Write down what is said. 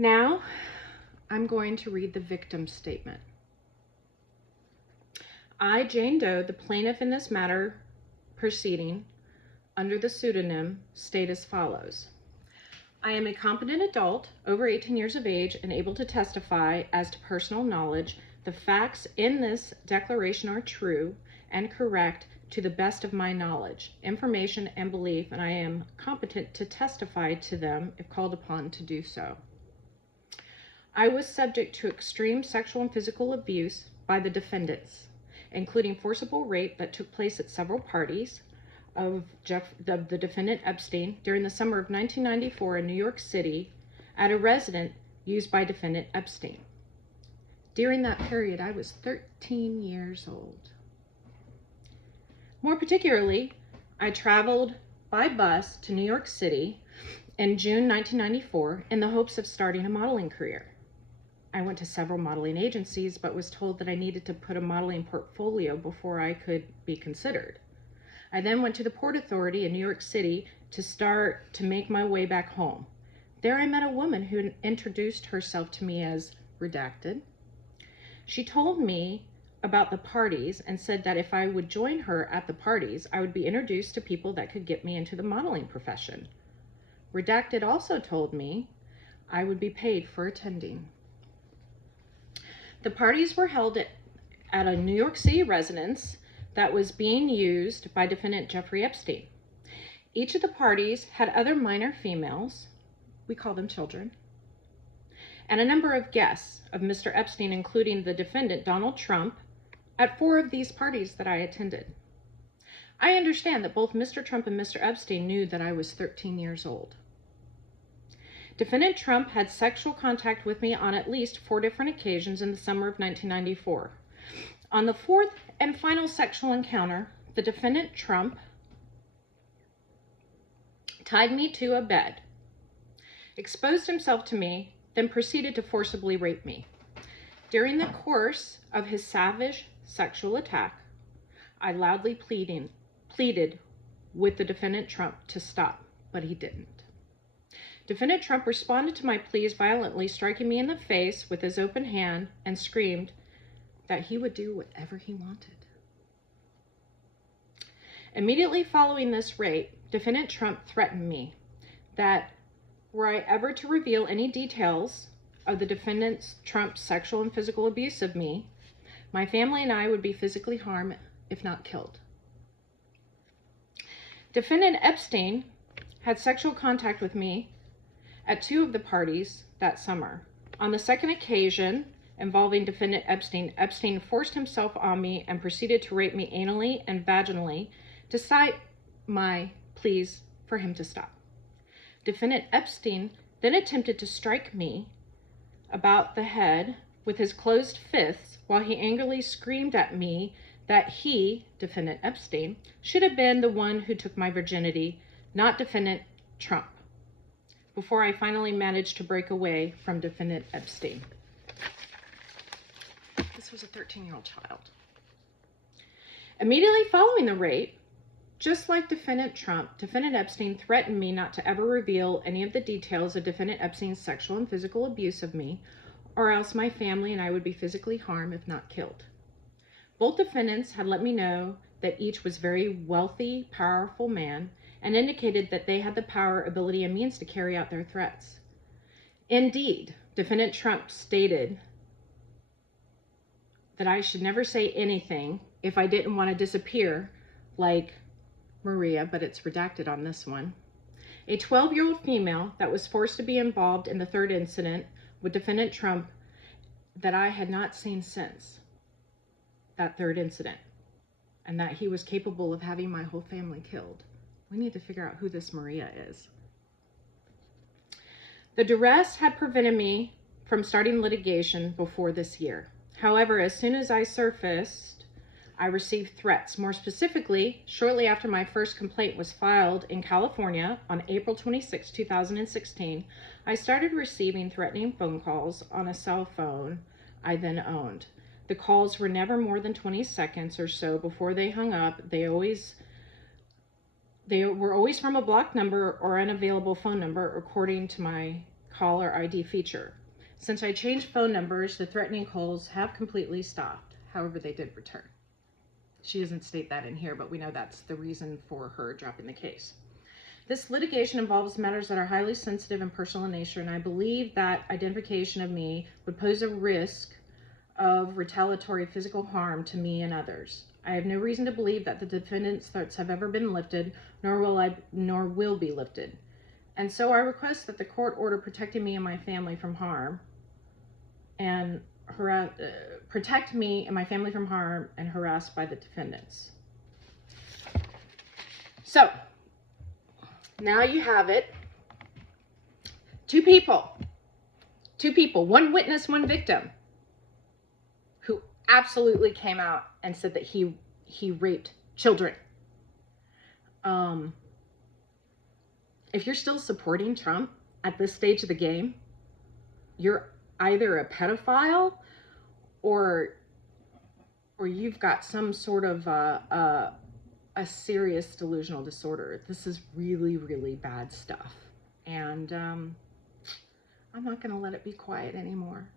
Now, I'm going to read the victim statement. I, Jane Doe, the plaintiff in this matter proceeding under the pseudonym, state as follows. I am a competent adult, over 18 years of age, and able to testify as to personal knowledge. The facts in this declaration are true and correct to the best of my knowledge, information, and belief, and I am competent to testify to them if called upon to do so. I was subject to extreme sexual and physical abuse by the defendants, including forcible rape that took place at several parties of the defendant Epstein during the summer of 1994 in New York City at a residence used by defendant Epstein. During that period, I was 13 years old. More particularly, I traveled by bus to New York City in June 1994 in the hopes of starting a modeling career. I went to several modeling agencies, but was told that I needed to put a modeling portfolio before I could be considered. I then went to the Port Authority in New York City to start to make my way back home. There I met a woman who introduced herself to me as redacted. She told me about the parties and said that if I would join her at the parties, I would be introduced to people that could get me into the modeling profession. Redacted also told me I would be paid for attending. The parties were held at a New York City residence that was being used by defendant Jeffrey Epstein. Each of the parties had other minor females, we call them children, and a number of guests of Mr. Epstein, including the defendant Donald Trump, at 4 of these parties that I attended. I understand that both Mr. Trump and Mr. Epstein knew that I was 13 years old. Defendant Trump had sexual contact with me on at least 4 different occasions in the summer of 1994. On the 4th and final sexual encounter, the defendant Trump tied me to a bed, exposed himself to me, then proceeded to forcibly rape me. During the course of his savage sexual attack, I loudly pleaded with the defendant Trump to stop, but he didn't. Defendant Trump responded to my pleas violently, striking me in the face with his open hand, and screamed that he would do whatever he wanted. Immediately following this rape, defendant Trump threatened me that were I ever to reveal any details of the defendant Trump's sexual and physical abuse of me, my family and I would be physically harmed, if not killed. Defendant Epstein had sexual contact with me at 2 of the parties that summer. On the second occasion, involving defendant Epstein, Epstein forced himself on me and proceeded to rape me anally and vaginally, despite my pleas for him to stop. Defendant Epstein then attempted to strike me about the head with his closed fists while he angrily screamed at me that he, defendant Epstein, should have been the one who took my virginity, not defendant Trump, before I finally managed to break away from defendant Epstein. This was a 13-year-old child. Immediately following the rape, just like defendant Trump, defendant Epstein threatened me not to ever reveal any of the details of defendant Epstein's sexual and physical abuse of me, or else my family and I would be physically harmed, if not killed. Both defendants had let me know that each was a very wealthy, powerful man, and indicated that they had the power, ability, and means to carry out their threats. Indeed, defendant Trump stated that I should never say anything if I didn't want to disappear like Maria, but it's redacted on this one. A 12-year-old female that was forced to be involved in the 3rd incident with defendant Trump that I had not seen since that 3rd incident, and that he was capable of having my whole family killed. We need to figure out who this Maria is. The duress had prevented me from starting litigation before this year. However, as soon as I surfaced, I received threats. More specifically, shortly after my first complaint was filed in California on April 26, 2016, I started receiving threatening phone calls on a cell phone I then owned. The calls were never more than 20 seconds or so before they hung up. They were always from a blocked number or unavailable phone number, according to my caller ID feature. Since I changed phone numbers, the threatening calls have completely stopped. However, they did return. She doesn't state that in here, but we know that's the reason for her dropping the case. This litigation involves matters that are highly sensitive and personal in nature, and I believe that identification of me would pose a risk of retaliatory physical harm to me and others. I have no reason to believe that the defendant's threats have ever been lifted, nor will be lifted. And so I request that the court order protecting me and my family from harm and protect me and my family from harm and harassed by the defendants. So now you have it. Two people, one witness, one victim, who absolutely came out and said that he raped children. If you're still supporting Trump at this stage of the game, you're either a pedophile or you've got some sort of a serious delusional disorder. This is really, really bad stuff. And I'm not going to let it be quiet anymore.